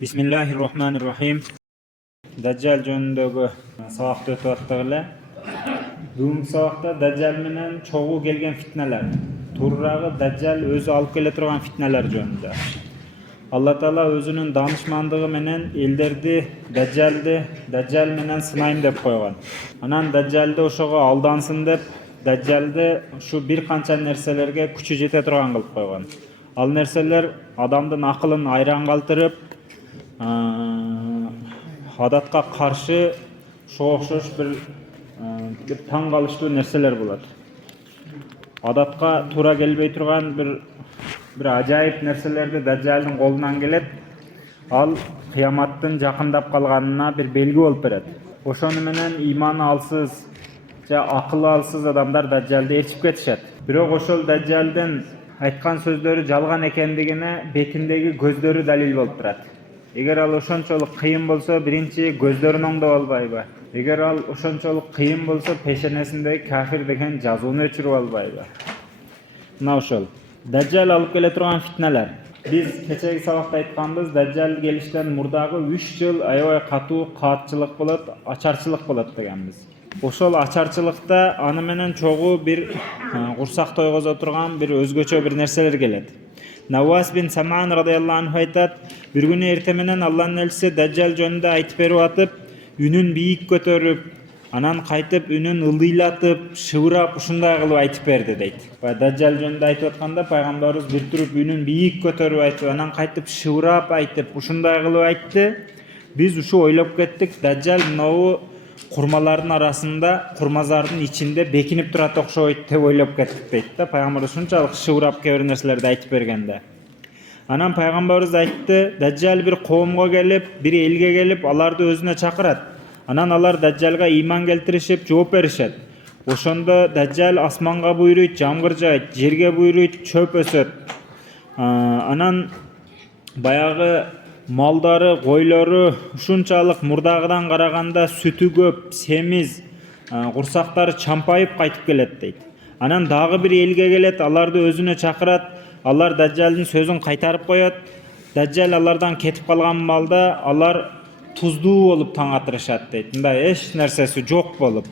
Bismillahirrahmanirrahim. Dajjal jönündögi sabakta ötüp atdygyla. Bugünkü sabakta Dajjal menen çoğu gelgen fitneler. Turragı Dajjal özü alıp kele turgan fitneler jönünde. Allah Taala özünün danışmandygy menen elderdi Dajjal menen synaýym dep koýgan. Anan Dajjaldy oşoga aldansyn dep Dajjaldy şu bir kança nerselerge küçü jete turgan kılıp koýgan. Al nerseler adamdын akılyn ayran kaltırıp adatqa karşı şoğuşuş bir taң kalıştуу nerseler bolat. Adatqa tura gelbey turgan bir ajaýyp nerselerdi Dajjaldyň golundan gelet. Al kıyamattın jakындap kalganına bir belgi bolup beret. Oşonu menen imany alsız, akılı alsız adamlar Dajjaldy erçip ketişet. Birok oşol Dajjaldyň aytkan sözleri жалган ekенdigine betindegi gözleri dalil bolup turat. Eger al oşonçoluk kıyın bolsa birinci gözlerini oňdap albayby. Eger al oşonçoluk kıyın bolsa peşenesinde kafir degen жазууну öçürüp albayby. Mına oşol. Dajjal alıp kele turgan fitneler. Biz keçegi sabakta aytkanbız, Dajjal gelişten murdagı 3 yıl aябай katуу kaatçılık bolat, açarçılık bolat degenbiz. Oşol açarçılыкta anı menen çoğu bir gursak toygoza turgan bir özgöçö bir nerseler gelet. Nawas bin Sam'an radıyallahu anh aytat, bir günü ertemenen Allah'ın elçisi Dajjal jönünde aytıp berip atıp, ünün biyik kötörüp, anan kaytıp ünün ılıylatıp, şıvırap uşunday kılıp aytıp berdi deyt. Dajjal jönünde aytıp atkanda Peygamberimiz bir turup ünün biyik kötörüp aytıp, anan kaytıp şıvırap aytıp, uşunday kılıp aytты. Biz uşu oylap kettik, Dajjal mınavu kurmaların arasında, kurmazardın içinde bekinip turat okşoyt dep oylap kettik deyt da. Peygamberimiz şunçalyk şıvırap kebir nerselerdi aytıp bergende. Anan Peygamberimiz aytты, Dajjal bir kowumga gelip, bir elge gelip, alardı özüne çakırat. Anan alar Dajjalga iman keltirişip жооп berişet. Oşonda Dajjal asmanga buyruyt, jamgır jayt, jerge buyruyt, çöp ösöt. Anan bayağı maldары, koyları uşunçalyk murdagıdan karaganda sütü köp, semiz, kursaktары çampayıp kaytıp gelet deyt. Anan dagı bir elge gelet, alardı özüne çakırat. Alar Dajjal'ın sözün kaytarıp koyat. Dajjal alardan ketip kalgan malda alar tuzlu bolup taң atırışat deyt. Mында eş nersesi jok bolup,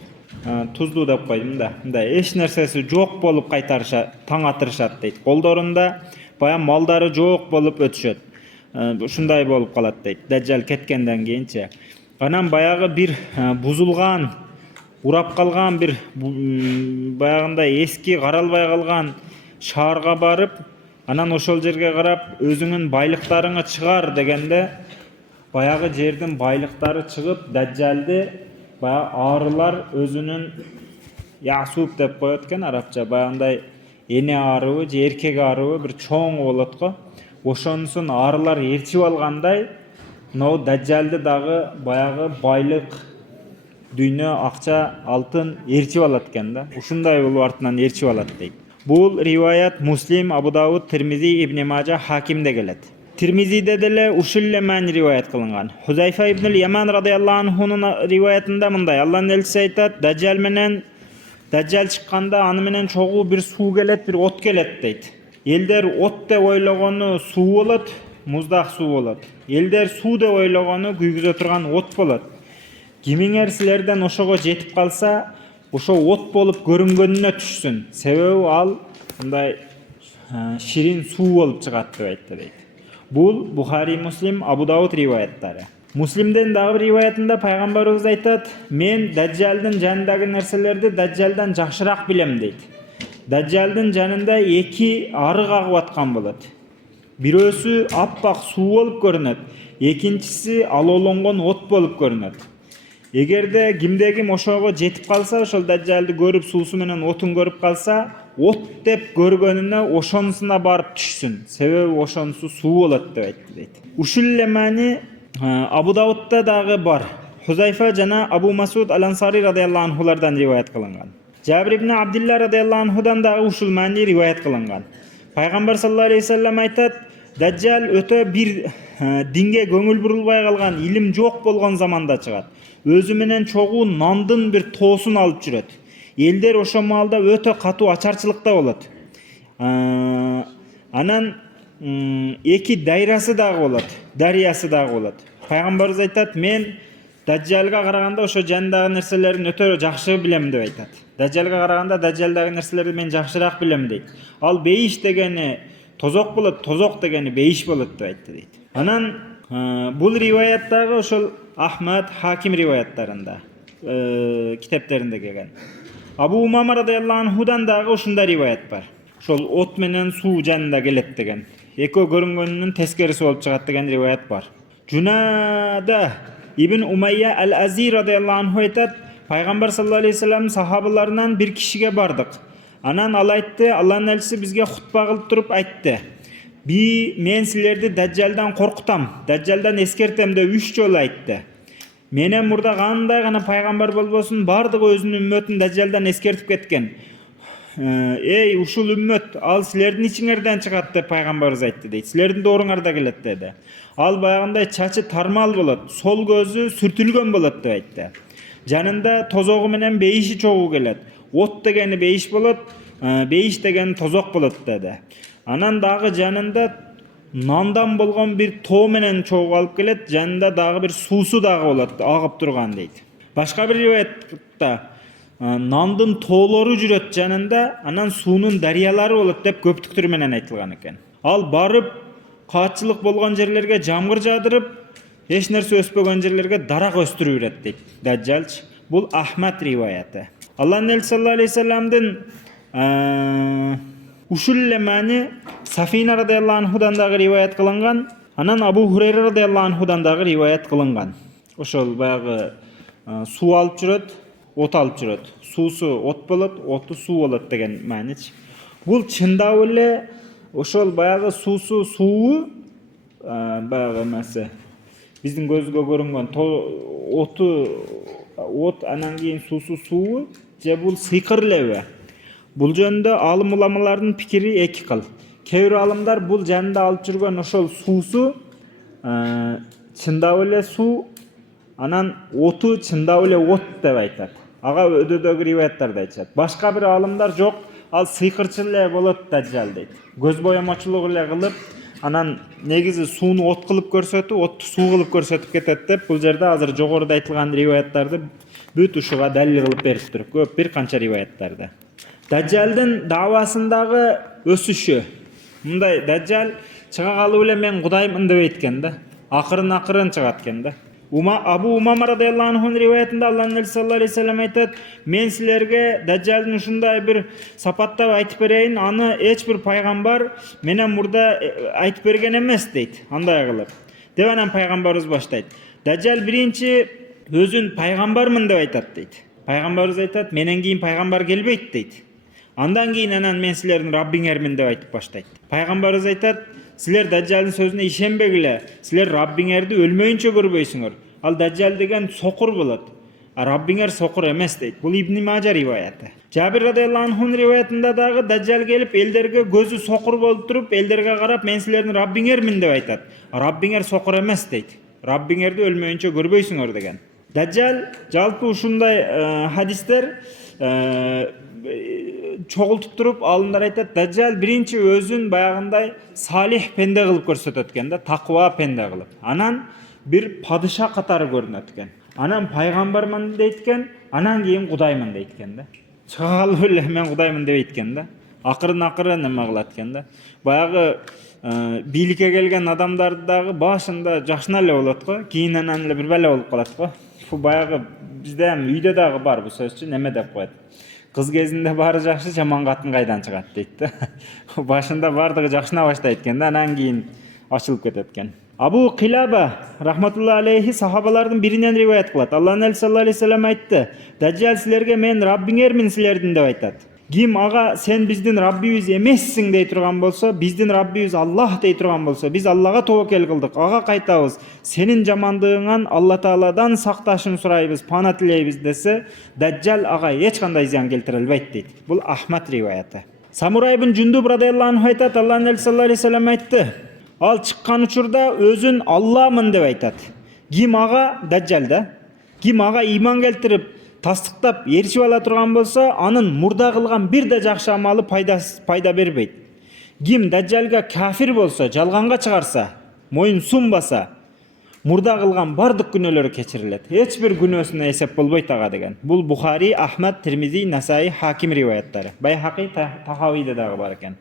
tuzlu dep koydum da. Mында eş nersesi jok bolup kaytarışat, taң atırışat deyt. Kollarında baya maldары jok bolup ötüşöt. Ушундай болуп калат дейт. Dajjal кеткенден кийинче. Анан баягы bir buzulgan, урап калган bir баягындай eski каралбай калган шаарга барып, анан ошол жерге карап өзүңүн байлыктарыңы чыгар дегенде баягы жердин байлыктары чыгып, Dajjaldy баягы арылар өзүнүн ясуп деп коет экен арабча, баягындай эне арыбы же эркек арыбы bir чоң болот го. Ошонусун арылар ээрчип алгандай, мынау Dajjaldy дагы баягы байлык, дүйнө, акча, алтын ээрчип алат экен да. Ушундай болуп артынан ээрчип алат дейт. Бул риваят Муслим, Абу Дауд, Тирмизи, Ибн Мажа, Хакимде келет. Тирмизиде деле ушул эле маани риваят кылынган. Хузайфа ибн Яман радыйаллаху анхунун риваятында мындай: Аллахнын элчиси айтат, Dajjal чыкканда аны менен чогуу bir суу келет, bir от келет дейт. Elder ot деп ойлогону суу болот, муздак суу болот. Elder суу деп ойлогону күйгүзө турган от болот. Кимиңер силерден ошого жетип калса, ошо от болуп көрүнгөнүнө түшсүн. Себеби ал мындай ширин суу болуп чыгат деп айтты дейт. Бул Бухари, Муслим, Абу Дауд риваяттары. Муслимден дагы bir риваятында Пайгамбарыбыз айтат, мен Dajjalдын жанындагы нерселерди Dajjalдан жакшыраак билем дейт. Dajjalдын жанында эки арык агып аткан болот. Бирөөсү аппак суу болуп көрүнөт, экинчиси алоолонгон от болуп көрүнөт. Эгерде кимде-ким ошого жетип калса, ошол Dajjalды көрүп, суусу менен отун көрүп калса, от деп көргөнүнө ошонусуна барып түшсүн. Себеби ошонусу суу болот деп айтты дейт. Ушул эле маани Абу Даудда дагы бар. Хузайфа жана Абу Масуд Ал-Ансари радыйаллаху анхулардан риваят кылынган. Жабир ибн Абдилла радыйаллаху анхудан дагы ушул маани риваят кылынган. Пайгамбар саллаллаху алейхи ва саллям айтат, Dajjal өтө bir динге көңүл бурулбай калган, илим жок болгон заманда чыгат. Өзү менен чогуу нандын bir тоосун алып жүрөт. Элдер ошо маалда өтө катуу ачарчылыкта болот. Анан эки дайрасы дагы болот, дарыясы дагы болот. Пайгамбарыбыз айтат, мен Дажжалга караганда ошо жандагы нерселерин өтө жакшы билем деп айтат. Дажжалга караганда Дажжалдагы нерселерди мен жакшыраак билем дейт. Ал бейиш дегени тозок болот, тозок дегени бейиш болот деп айтты дейт. Анан бул риваяттагы ошол Ахмад, Хаким риваяттарында, китептеринде келген. Абу Умама радыйаллаху анхудан дагы ушундай риваят бар. Ошол от менен суу жанында келет деген. Экөө көрүнгөнүнүн тескериси болуп чыгат деген риваят бар. Жунада Ибн Умайя ал-Ази радыйаллаху анху айтат, Пайгамбар саллаллаху алейхи вассалам сахабаларынан бир кишиге бардык. Анан ал айтты, Аллахтын элчиси бизге хутба кылып туруп айтты: мен силерди Дажжалдан коркутам, Дажжалдан эскертем деп 3 жолу айтты. Менен мурда кандай гана пайгамбар болбосун, бардыгы өзүнүн үммөтүн Дажжалдан эскертип кеткен. Эй ушул үммөт, ал силердин ичиңерден чыгат деп пайгамбарыбыз айтты дейт. Силердин дооруңарда келет деди. Ал баягындай чачы тармал болот, сол көзү сүртүлгөн болот деп айтты. Жанында тозогу менен бейиши чогуу келет. От дегени бейиш болот, бейиш дегени тозок болот деди. Анан дагы жанында нандан болгон бир тоо менен чогуу алып келет, жанында дагы бир суусу дагы болот, агып турган дейт. Башка бир риwayatта нандын тоолору жүрөт жанында, анан суунун дарыялары болот деп көптүктөр менен айтылган экен. Ал барып каатчылык болгон жерлерге жамгыр жаадырып, эч нерсе өспөгөн жерлерге дарак өстүрүп берет дейт Дажжалч. Бул Ахмад риваяты. Аллахтын элчиси саллаллаху алейхи вассаламдын ушул эле маани Сафина радыйаллаху анхудан дагы риваят кылынган, анан Абу Хурайра радыйаллаху анхудан дагы риваят кылынган. Ошол баягы суу алып жүрөт, от алып жүрөт. Суусу от болот, оту суу болот деген маанич. Бул чындап эле ошол баягы суусу суу баягы эмеси биздин көзгө көрүнгөн от анан кийин суусу суу же бул сыйкыр элеби? Бул жөнүндө алым уламалардын пикири эки кыл. Кээ бир алымдар бул жанында алып жүргөн ошол суусу чындап эле суу, анан оту чындап эле от деп айтат. Ага өдөдөгү риваяттарда айтышат. Башка бир алымдар жок, ал сыйкырчы эле болот Дажжал дейт. Көз боямачылык эле кылып, анан негизи сууну от кылып көрсөтүп, отту суу кылып көрсөтүп кетет деп бул жерде азыр жогоруда айтылган риваяттарды бүт ушуга далил кылып бериптир. Көп бир канча риваяттарда. Дажжалдын давасындагы өсүшү. Мындай Дажжал чыга калып эле мен Кудаймын деп айткан да. Акырын чыгат экен да. Абу Умама радыйаллаху анхунун риваятында Аллахтын элчиси саллаллаху алейхи вассалам айтат: мен силерге Дажжалдын ушундай бир сапаттап айтып берейин, аны эч бир пайгамбар менен мурда айтып берген эмес дейт. Андай кылып. Деп анан пайгамбарыбыз баштайт. Дажжал биринчи өзүн пайгамбармын деп айтат дейт. Пайгамбарыбыз айтат: менен кийин пайгамбар келбейт дейт. Андан кийин анан мен силердин Раббиңермин деп айтып баштайт. Пайгамбарыбыз айтат: силер Дажжалдын сөзүнө ишенбегиле, силер Раббиңерди өлмөйүнчө көрбөйсүңөр. Ал Дажжал деген сокур болот. А Раббиңер сокур эмес дейт. Бул Ибн Мажа риваяты. Жабир радыйаллаху анхунун риваятында дагы Дажжал келип элдерге көзү сокур болуп туруп, элдерге карап мен силердин Раббиңермин деп айтат. Раббиңер сокур эмес дейт. Раббиңерди өлмөйүнчө көрбөйсүңөр деген. Дажжал жалпы ушундай хадистер чогултуп туруп алымдар айтат, Дажжал биринчи өзүн баягындай салих пенде кылып көрсөтөт экен да, таква пенде кылып. Анан бир падыша катары көрүнөт экен. Анан пайгамбармын дейт экен, анан кийин Кудаймын дейт экен да. Чыга калып эле мен Кудаймын деп экен да. Акырын эме кылат экен да. Баягы бийликке келген адамдарды дагы башында жакшына эле болот го, кийинен эле бир бала болуп калат го. Бул баягы бизде эми үйдө дагы бар бул сөзчү, неме деп коет. Кыз кезинде баары жакшы, жаман катын кайдан чыгат дейт да. Башында бардыгы жакшына баштайт экен да, анан кийин ачылып кетет экен. Абу Килаба рахматуллахи алейхи сахабалардын биринен риваят кылат. Аллахтын элчиси саллаллаху алейхи вассалам айтты: Дажжал силерге мен Раббиңермин силердин деп айтат. Ким ага сен биздин Раббибиз эмессиң дей турган болсо, биздин Раббибиз Аллах дей турган болсо, биз Аллага тобокел кылдык, ага кайтабыз. Сенин жамандыгыңан Алла Тааладан сакташын сурайбыз, пана тилейбиз десе, Дажжал ага эч кандай зыян келтире албайт дейт. Бул Ахмад риваяты. Самурай ибн Жундуб радыйаллаху анху айтат, Аллахтын элчиси саллаллаху алейхи вассалам айтты: ал чыккан учурда өзүн Алламын деп айтат. Ким ага Дажжалда, ким ага ыйман келтирип тастыктап эрчип ала турган болсо, анын мурда кылган бир да жакшы амалы пайда бербейт. Kim Dajjalga kafir bolsa, jalganga çıgarsa, moyun sunbasa, murda kılgan bardık günöleri keçirilet. Hiç bir günösüne esep bolboyt ağa degen. Bul Bukhari, Ahmad, Tirmizi, Nasai, Hakim rivayatlari. Bayhaqi, Tahaviyde dağı bar eken.